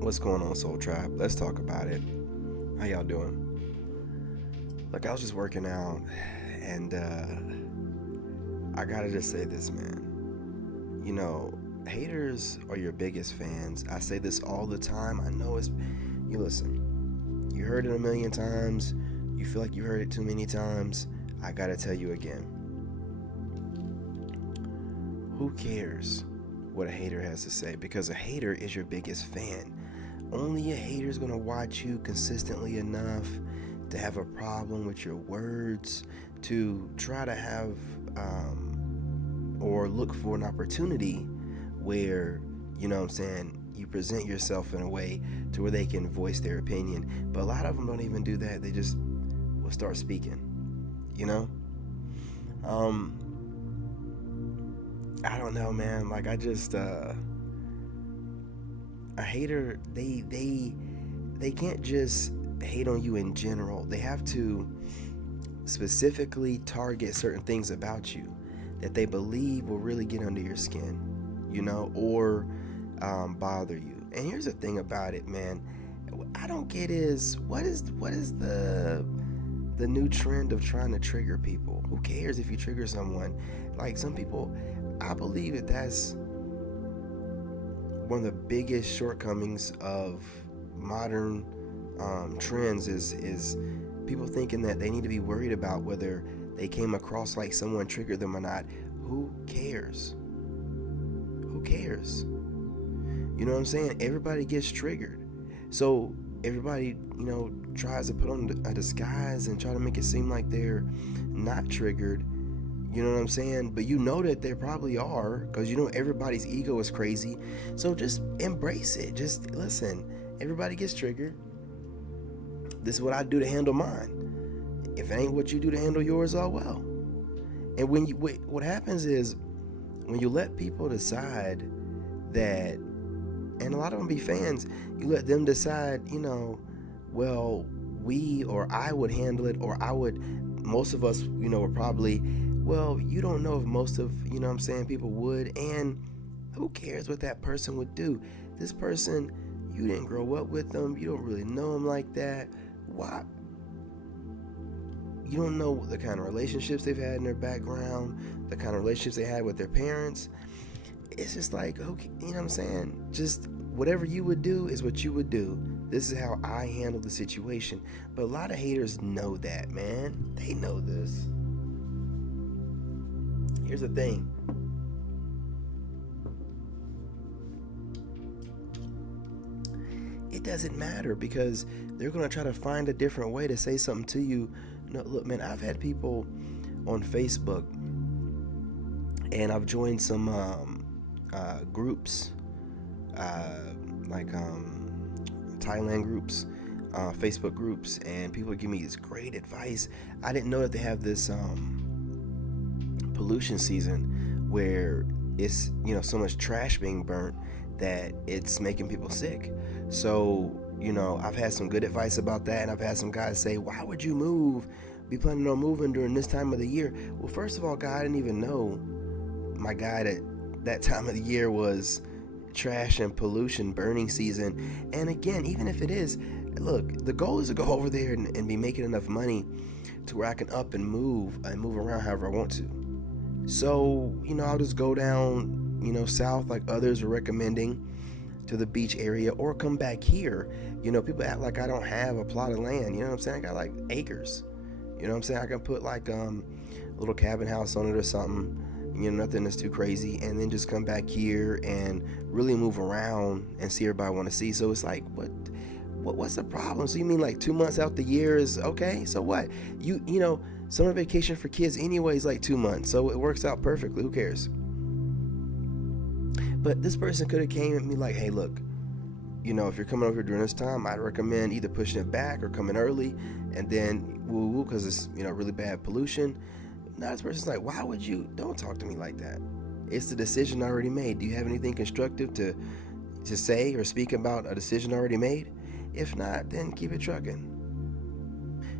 What's going on, Soul Tribe? Let's talk about it. How y'all doing? Look, I was just working out, and I gotta just say this, man. You know, haters are your biggest fans. I say this all the time. I know it's. You listen, you heard it a million times. You feel like you heard it too many times. I gotta tell you again. Who cares what a hater has to say? Because a hater is your biggest fan. Only a hater is going to watch you consistently enough to have a problem with your words, to try to have or look for an opportunity where, you know what I'm saying, you present yourself in a way to where they can voice their opinion. But a lot of them don't even do that. They just will start speaking, you know? Um, I don't know, man. Like, I just, a hater, they can't just hate on you in general. They have to specifically target certain things about you that they believe will really get under your skin, you know, or bother you. And here's the thing about it, man. I don't get is what is the new trend of trying to trigger people? Who cares if you trigger someone? Like some people, I believe that that's one of the biggest shortcomings of modern trends is people thinking that they need to be worried about whether they came across like someone triggered them or not. Who cares? Who cares? You know what I'm saying? Everybody gets triggered. So everybody, tries to put on a disguise and try to make it seem like they're not triggered. You know what I'm saying? But you know that they probably are, because you know everybody's ego is crazy. So just embrace it. Just listen. Everybody gets triggered. This is what I do to handle mine. If it ain't what you do to handle yours, all well. And what happens is when you let people decide that, and a lot of them be fans, you let them decide, well, we or I would handle it, or most of us, would probably, well, you don't know if most of, people would, and who cares what that person would do? This person, you didn't grow up with them, you don't really know them like that. Why? You don't know the kind of relationships they've had in their background, the kind of relationships they had with their parents. It's just like, okay, you know what I'm saying? Just whatever you would do is what you would do. This is how I handle the situation. But a lot of haters know that, man. They know this. Here's the thing. It doesn't matter, because they're going to try to find a different way to say something to you. No, look, man, I've had people on Facebook, and I've joined some groups, like Thailand groups, Facebook groups, and people give me this great advice. I didn't know that they have this pollution season where it's so much trash being burnt that it's making people sick. So I've had some good advice about that, and I've had some guys say, why would you be planning on moving during this time of the year? Well, first of all, guy, I didn't even know my guide at that time of the year was trash and pollution burning season. And again, even if it is, look, the goal is to go over there and be making enough money to where I can up and move around however I want to. So I'll just go down south like others are recommending, to the beach area, or come back here. People act like I don't have a plot of land. You know what I'm saying? I got like acres. You know what I'm saying? I can put like a little cabin house on it or something. Nothing that's too crazy, and then just come back here and really move around and see everybody I want to see. So it's like, what's the problem? So you mean like 2 months out the year is okay? So what? Summer vacation for kids anyway is like 2 months, so it works out perfectly. Who cares? But this person could have came at me like, hey, look, if you're coming over here during this time, I'd recommend either pushing it back or coming early, and then woo, because it's really bad pollution. Now this person's like, why would you? Don't talk to me like that. It's the decision already made. Do you have anything constructive to say or speak about a decision already made? If not, then keep it trucking.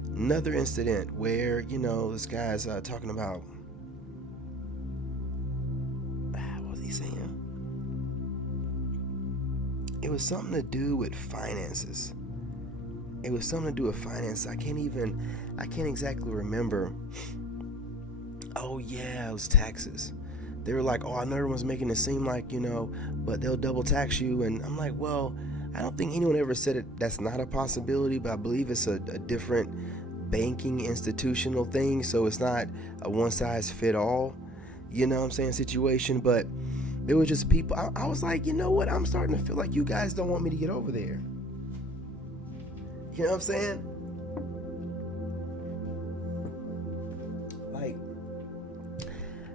Another incident where this guy's talking about, what was he saying? It was something to do with finances. It was something to do with finance. I can't exactly remember. Oh yeah, it was taxes. They were like, oh, I know everyone's making it seem like, but they'll double tax you. And I'm like, well, I don't think anyone ever said it. That's not a possibility, but I believe it's a different banking institutional thing. So it's not a one size fit all, situation. But there were just people. I was like, you know what? I'm starting to feel like you guys don't want me to get over there. You know what I'm saying? Like,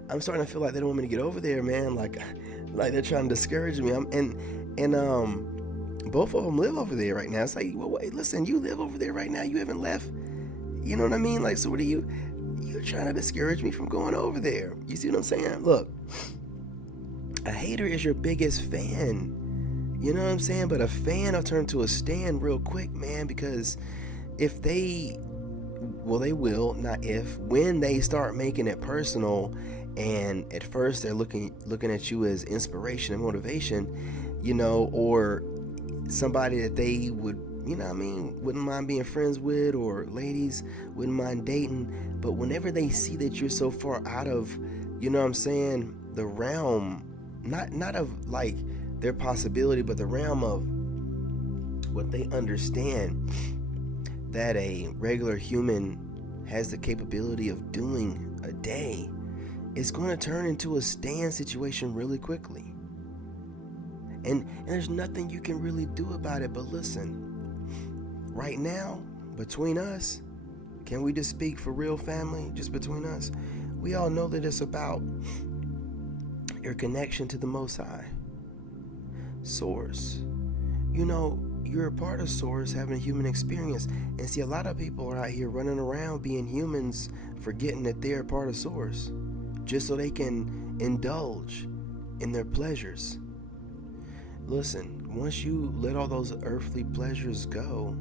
I'm starting to feel like they don't want me to get over there, man. Like they're trying to discourage me. Both of them live over there right now. It's like, well, wait, listen, you live over there right now. You haven't left. You know what I mean? Like, so what are you? You're trying to discourage me from going over there. You see what I'm saying? Look, a hater is your biggest fan. You know what I'm saying? But a fan will turn to a stan real quick, man, because if they will, not if, when they start making it personal, and at first they're looking at you as inspiration and motivation, or somebody that they would, wouldn't mind being friends with, or ladies wouldn't mind dating, but whenever they see that you're so far out of, the realm, not of like their possibility, but the realm of what they understand that a regular human has the capability of doing a day, it's going to turn into a stand situation really quickly. And there's nothing you can really do about it. But listen, right now, between us, can we just speak for real, family? Just between us, we all know that it's about your connection to the Most High, Source. You're a part of Source, having a human experience. And see, a lot of people are out here running around being humans, forgetting that they're a part of Source, just so they can indulge in their pleasures. Listen, once you let all those earthly pleasures go,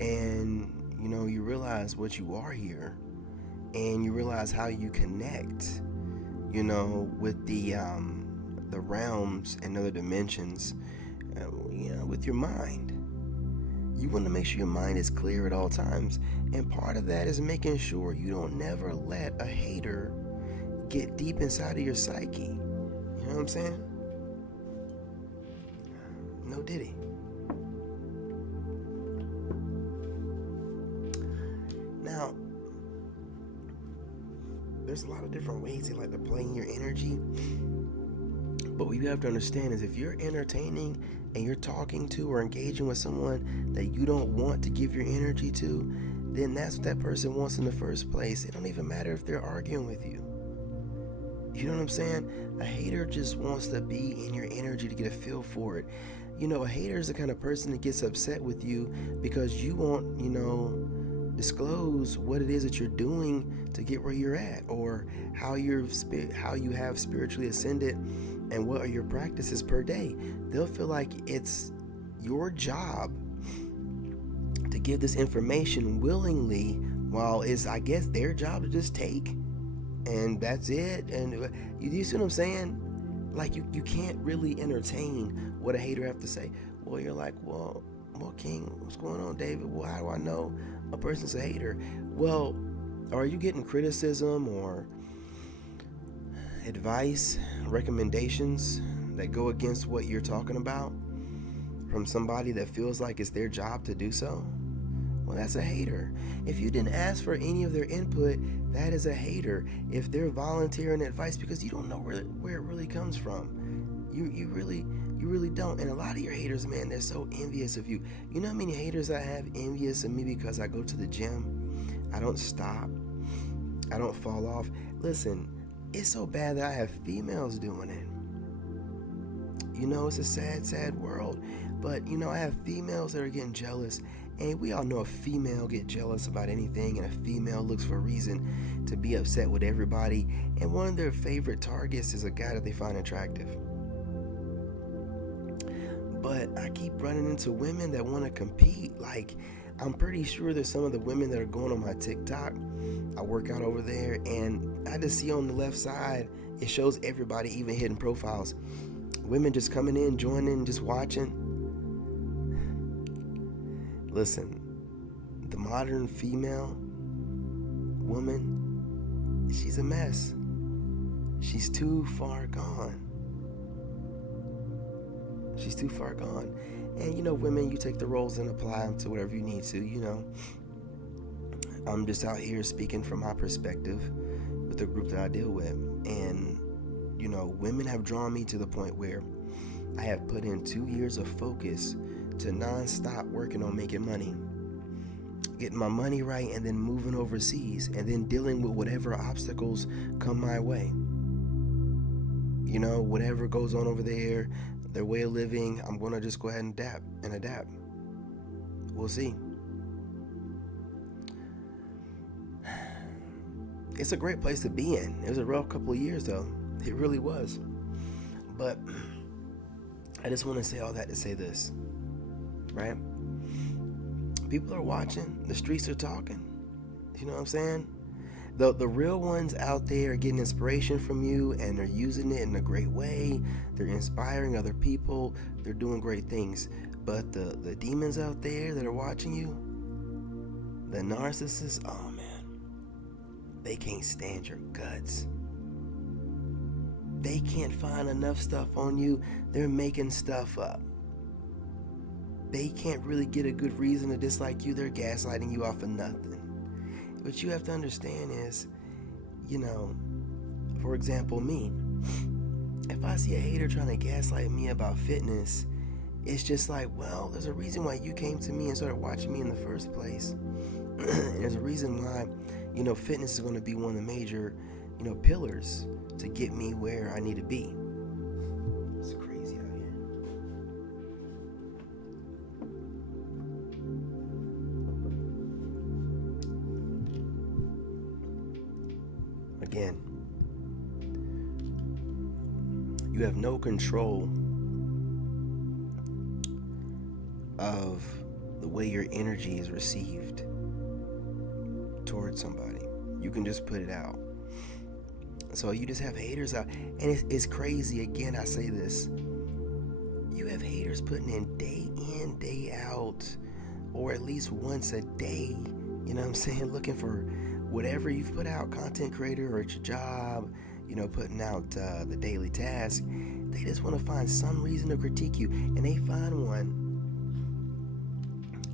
and you realize what you are here, and you realize how you connect, with the realms and other dimensions, with your mind. You want to make sure your mind is clear at all times, and part of that is making sure you don't never let a hater get deep inside of your psyche. You know what I'm saying? No diddy. Now, there's a lot of different ways they like to play in your energy, but what you have to understand is if you're entertaining and you're talking to or engaging with someone that you don't want to give your energy to, then that's what that person wants in the first place. It don't even matter if they're arguing with you. You know what I'm saying? A hater just wants to be in your energy to get a feel for it. A hater is the kind of person that gets upset with you because you won't, disclose what it is that you're doing to get where you're at, or how you have spiritually ascended, and what are your practices per day. They'll feel like it's your job to give this information willingly, while it's, I guess, their job to just take, and that's it. And you see what I'm saying? Like, you can't really entertain what a hater have to say. Well, you're like, well, King, what's going on, David? Well, how do I know a person's a hater? Well, are you getting criticism or advice, recommendations that go against what you're talking about from somebody that feels like it's their job to do so? Well, that's a hater. If you didn't ask for any of their input, that is a hater. If they're volunteering advice because you don't know where it really comes from, you really don't. And a lot of your haters, man, they're so envious of you. You know how many haters I have envious of me because I go to the gym, I don't stop, I don't fall off. Listen, it's so bad that I have females doing it. It's a sad world. But I have females that are getting jealous, and we all know a female get jealous about anything, and a female looks for a reason to be upset with everybody, and one of their favorite targets is a guy that they find attractive. But I keep running into women that want to compete. Like, I'm pretty sure there's some of the women that are going on my TikTok. I work out over there, and I just see on the left side, it shows everybody, even hidden profiles. Women just coming in, joining, just watching. Listen, the modern female woman, she's a mess. She's too far gone. She's too far gone. And women, you take the roles and apply them to whatever you need to. I'm just out here speaking from my perspective with the group that I deal with. And, women have drawn me to the point where I have put in 2 years of focus to nonstop working on making money, getting my money right, and then moving overseas, and then dealing with whatever obstacles come my way. Whatever goes on over there, their way of living, I'm going to just go ahead and adapt. We'll see. It's a great place to be in. It was a rough couple of years, though. It really was. But I just want to say all that to say this, right? People are watching. The streets are talking. You know what I'm saying? The real ones out there are getting inspiration from you, and they're using it in a great way. They're inspiring other people. They're doing great things. But the demons out there that are watching you, the narcissists, oh man, they can't stand your guts. They can't find enough stuff on you. They're making stuff up. They can't really get a good reason to dislike you. They're gaslighting you off of nothing. What you have to understand is, for example, me. If I see a hater trying to gaslight me about fitness, it's just like, well, there's a reason why you came to me and started watching me in the first place. And there's a reason why, fitness is going to be one of the major, pillars to get me where I need to be. It's crazy out here. Again, you have no control of the way your energy is received towards somebody. You can just put it out. So you just have haters out, and it's crazy. Again, I say this: you have haters putting in, day out, or at least once a day. You know what I'm saying? Looking for whatever you've put out, content creator or at your job. Putting out the daily task. They just want to find some reason to critique you, and they find one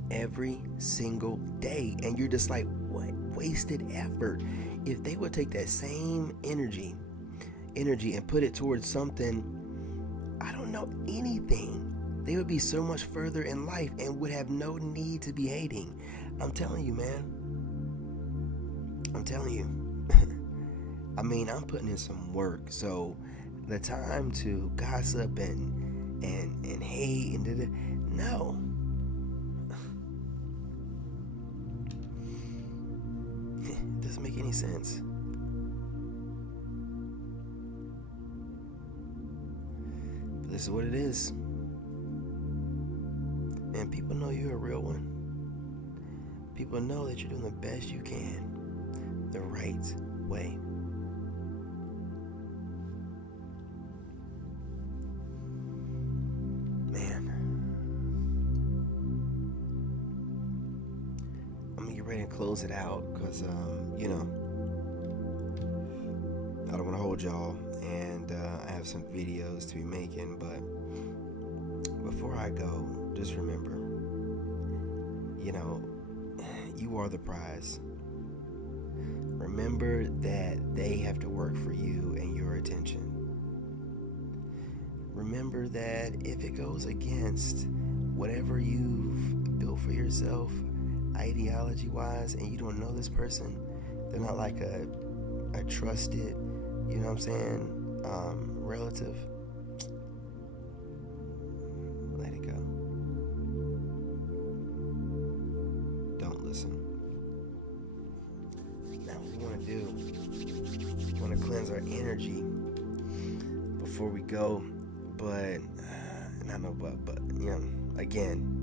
every single day, and you're just like, what wasted effort? If they would take that same energy and put it towards something, I don't know, anything, they would be so much further in life and would have no need to be hating. I'm telling you, man. I'm telling you. I mean, I'm putting in some work, so the time to gossip and hate and no. It doesn't make any sense. But this is what it is. And people know you're a real one. People know that you're doing the best you can, the right way. And close it out because I don't want to hold y'all, and I have some videos to be making, but before I go, just remember, you are the prize. Remember that they have to work for you and your attention. Remember that if it goes against whatever you've built for yourself ideology wise, and you don't know this person, they're not like a trusted, relative, let it go. Don't listen. Now what we want to do, we want to cleanse our energy before we go, but again,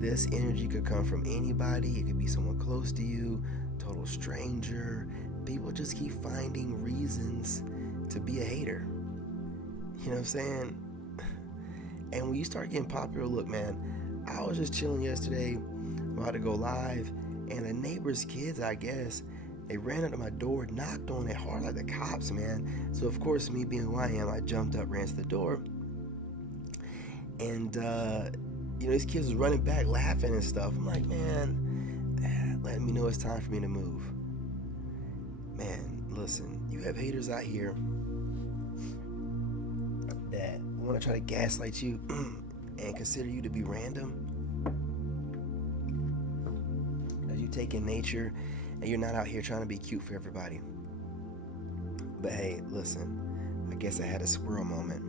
this energy could come from anybody. It could be someone close to you, total stranger. People just keep finding reasons to be a hater. You know what I'm saying? And when you start getting popular, look, man, I was just chilling yesterday, about to go live, and the neighbor's kids, I guess, they ran up to my door, knocked on it hard like the cops, man. So of course, me being who I am, I jumped up, ran to the door, and these kids was running back, laughing and stuff. I'm like, man, letting me know it's time for me to move. Man, listen, you have haters out here that want to try to gaslight you and consider you to be random. As you take in nature and you're not out here trying to be cute for everybody. But hey, listen, I guess I had a squirrel moment.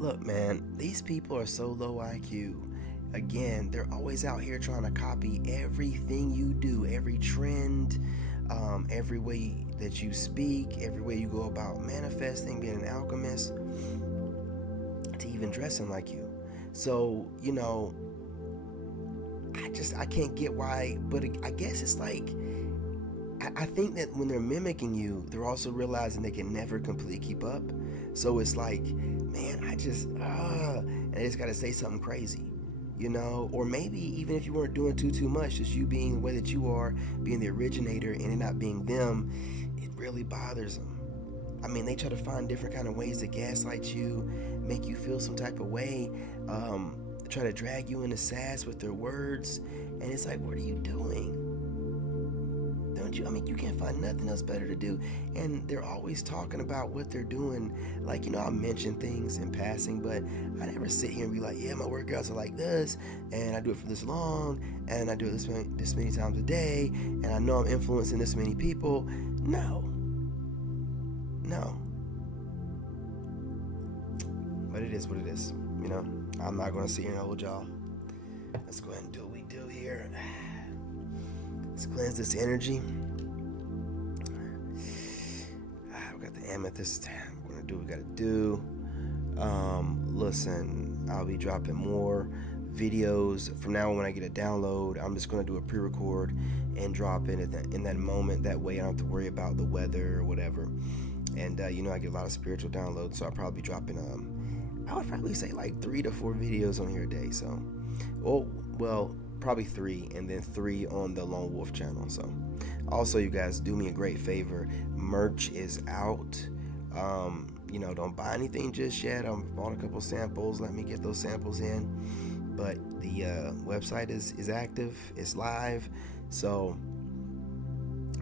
Look, man, these people are so low IQ. Again, they're always out here trying to copy everything you do, every trend, every way that you speak, every way you go about manifesting, being an alchemist, to even dressing like you. So, I can't get why, but I guess it's like, I think that when they're mimicking you, they're also realizing they can never completely keep up. So it's like, man, and I just got to say something crazy, or maybe even if you weren't doing too much, just you being the way that you are, being the originator and it not being them, it really bothers them. I mean, they try to find different kind of ways to gaslight you, make you feel some type of way, try to drag you into sass with their words, and it's like, what are you doing? Don't you? I mean, you can't find nothing else better to do, and they're always talking about what they're doing. Like, I mention things in passing, but I never sit here and be like, yeah, my workouts are like this, and I do it for this long, and I do it this many times a day, and I know I'm influencing this many people. No. But it is what it is, I'm not going to sit here and hold y'all. Let's go ahead and do what we do here. Let's cleanse this energy. We got the amethyst. We're going to do what we got to do. Listen, I'll be dropping more videos. From now on, when I get a download, I'm just going to do a pre-record and drop it in that moment. That way I don't have to worry about the weather or whatever. And, I get a lot of spiritual downloads, so I'll probably be dropping, I would probably say like 3 to 4 videos on here a day. So, probably 3, and then 3 on the Lone Wolf channel. So, also, you guys, do me a great favor. Merch is out. Don't buy anything just yet. I bought a couple samples. Let me get those samples in. But the website is active. It's live. So,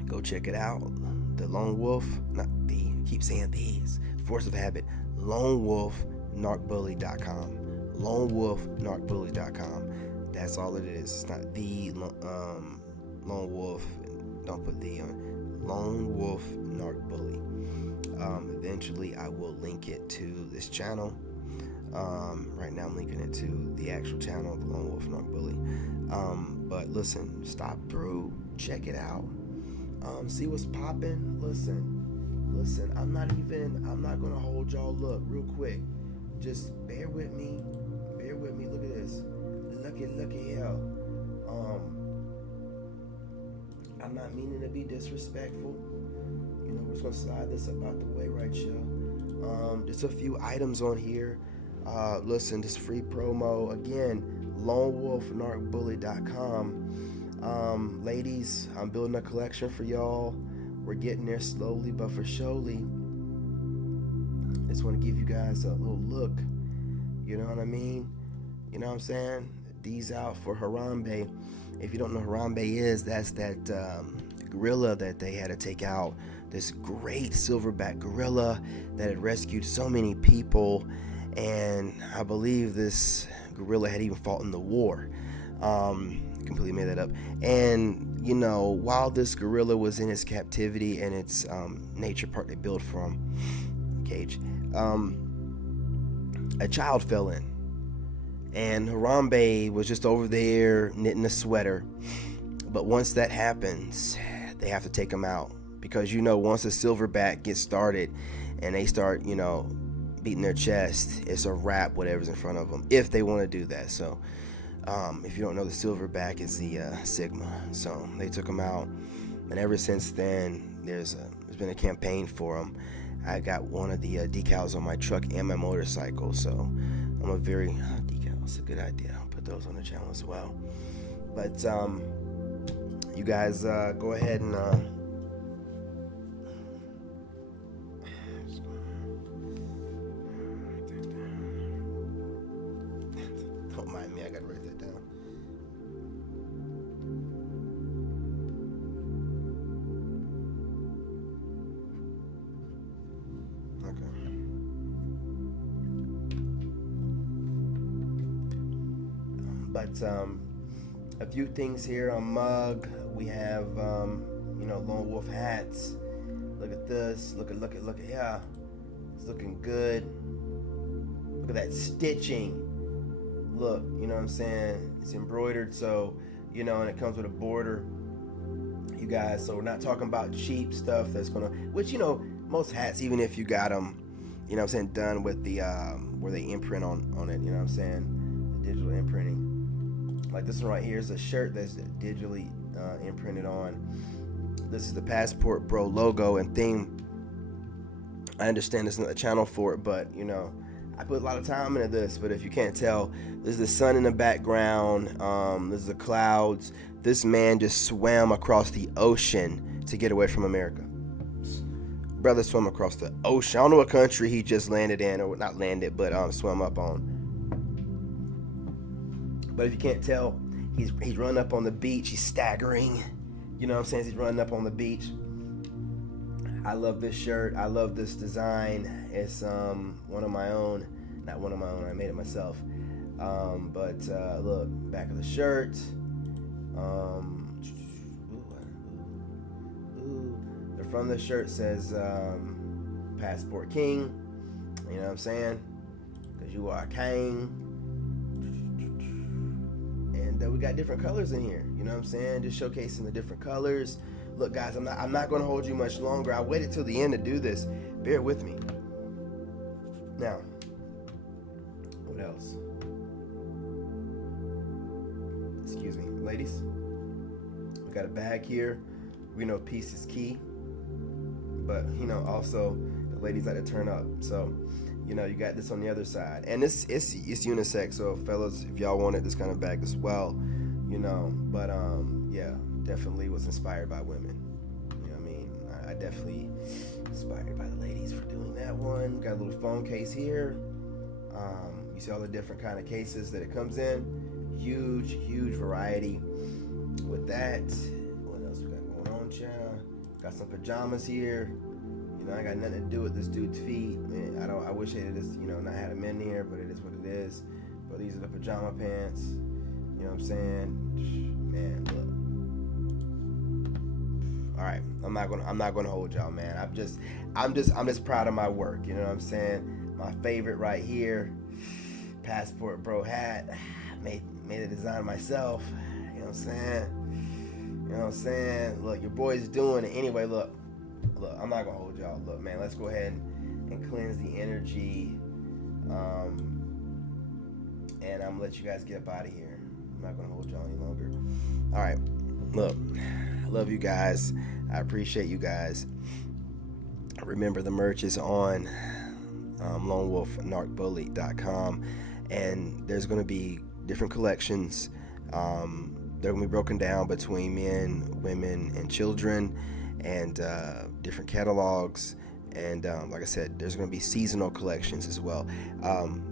go check it out. The Lone Wolf, keep saying these, force of habit, lonewolfnarcbully.com, lonewolfnarcbully.com. That's all it is. It's not the Lone Wolf, don't put the on, Lone Wolf Narc Bully. Eventually I will link it to this channel. Right now I'm linking it to the actual channel, the Lone Wolf Narc Bully. But listen, stop through, check it out. See what's popping. Listen, I'm not gonna hold y'all. Look, real quick, just bear with me, look at this, look at here. I'm not meaning to be disrespectful, we're just gonna slide this up out the way right here. There's a few items on here. Listen, this free promo, again, lonewolfnarcbully.com. Ladies, I'm building a collection for y'all. We're getting there slowly but for surely. Just want to give you guys a little look. You know what I mean? You know what I'm saying? These out for Harambe. If you don't know who Harambe is, that's that gorilla that they had to take out. This great silverback gorilla that had rescued so many people. And I believe this gorilla had even fought in the war. Completely made that up. And while this gorilla was in its captivity and its nature park they built from cage, a child fell in, and Harambe was just over there knitting a sweater. But once that happens, they have to take him out, because once a silverback gets started and they start beating their chest, it's a wrap whatever's in front of them, if they want to do that. So if you don't know, the silverback is the Sigma. So they took him out, and ever since then there's been a campaign for him. I got one of the decals on my truck and my motorcycle, so I'm a very decals. It's a good idea. I'll put those on the channel as well. But you guys go ahead and don't mind me, I gotta write that down. Okay. But a few things here on mug. We have lone wolf hats. Look at this. Look at yeah. It's looking good. Look at that stitching. Look, you know what I'm saying? It's embroidered, so and it comes with a border. You guys, so we're not talking about cheap stuff that's gonna, which most hats, even if you got them, done with the where they imprint on it, the digital imprinting. Like this one right here is a shirt that's digitally imprinted on. This is the Passport Bro logo and theme. I understand there's not a channel for it, but I put a lot of time into this. But if you can't tell, there's the sun in the background. There's the clouds. This man just swam across the ocean to get away from America. Brother swam across the ocean. I don't know what country he just landed in, or not landed, but swam up on. But if you can't tell, he's running up on the beach. He's staggering. You know what I'm saying? He's running up on the beach. I love this shirt. I love this design. It's one of my own. Not one of my own. I made it myself. But look, back of the shirt. The front of the shirt says Passport King. You know what I'm saying? Because you are a king. And we got different colors in here. You know what I'm saying? Just showcasing the different colors. Look, guys, I'm not going to hold you much longer. I waited till the end to do this. Bear with me. Now, what else? Excuse me, ladies. We got a bag here. We know peace is key, but also the ladies like to turn up. So, you got this on the other side, and it's unisex. So, fellas, if y'all wanted this kind of bag as well, but yeah, definitely was inspired by women. You know what I mean? I definitely inspired by the ladies for doing that one. Got a little phone case here. You see all the different kind of cases that it comes in. Huge variety with that. What else we got going on, child? Got some pajamas here. I got nothing to do with this dude's feet. Man, I wish it had just, not had them in here, but it is what it is. But these are the pajama pants. You know what I'm saying? Man, look. All right, I'm not gonna hold y'all, man. I'm just proud of my work. You know what I'm saying? My favorite right here, Passport Bro hat. Made the design myself. You know what I'm saying? Look, your boy's doing it anyway. Look, I'm not gonna hold y'all. Look, man, let's go ahead and cleanse the energy. And I'm gonna let you guys get up out of here. I'm not gonna hold y'all any longer. All right, look, I love you guys. I appreciate you guys. Remember, the merch is on lonewolfnarcbully.com, and there's gonna be different collections. They're gonna be broken down between men, women, and children, and different catalogs. And like I said, there's going to be seasonal collections as well.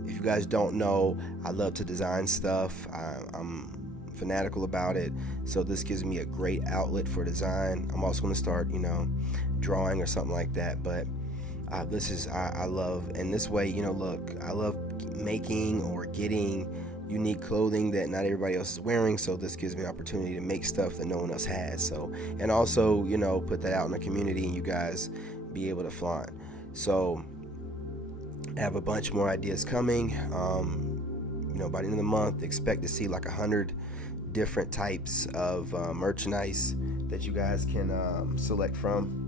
If you guys don't know, I love to design stuff. I'm fanatical about it, so this gives me a great outlet for design. I'm also going to start drawing or something like that, but I love, and this way, look, I love making or getting unique clothing that not everybody else is wearing, so this gives me an opportunity to make stuff that no one else has. So, and also put that out in the community and you guys be able to flaunt. So I have a bunch more ideas coming. By the end of the month, expect to see like 100 different types of merchandise that you guys can select from.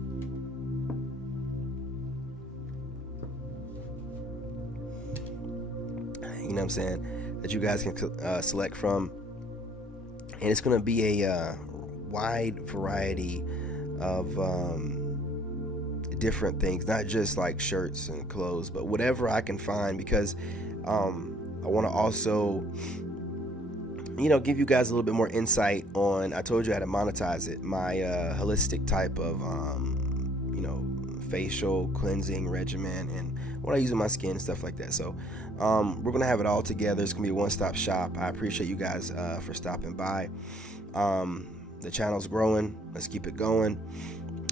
You know what I'm saying? That you guys can select from, and it's going to be a wide variety of different things, not just like shirts and clothes, but whatever I can find, because I want to also, give you guys a little bit more insight on, I told you how to monetize it, my holistic type of, facial cleansing regimen and what I use on my skin and stuff like that. So we're going to have it all together. It's going to be a one-stop shop. I appreciate you guys for stopping by. The channel's growing. Let's keep it going.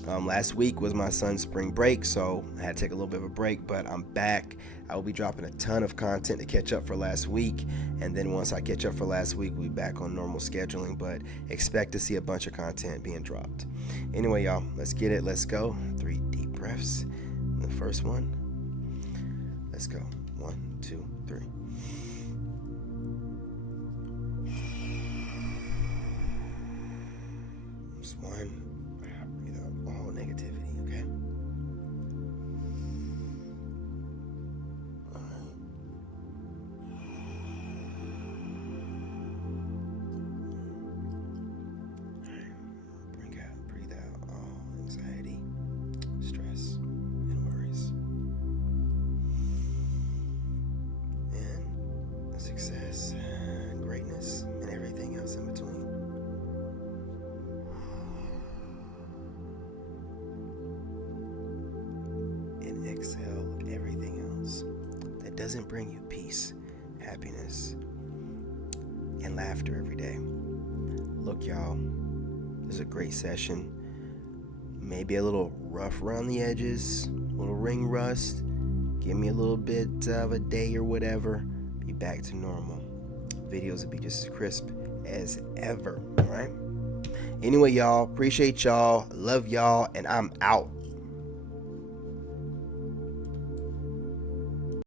Last week was my son's spring break, so I had to take a little bit of a break, but I'm back. I will be dropping a ton of content to catch up for last week, and then once I catch up for last week, we'll be back on normal scheduling, but expect to see a bunch of content being dropped. Anyway, y'all, let's get it. Let's go. 3 deep breaths. The first one. Let's go. 1, 2, 3. Just one. Breathe out all negativity, okay? All right. Breathe out all anxiety, stress, and worries. And success, greatness, and everything else in between. And exhale everything else that doesn't bring you peace, happiness, and laughter every day. Look, y'all, this is a great session. Maybe a little rough around the edges, a little ring rust. Give me a little bit of a day or whatever. Be back to normal. Videos will be just as crisp as ever, all right? Anyway, y'all, appreciate y'all, love y'all, and I'm out.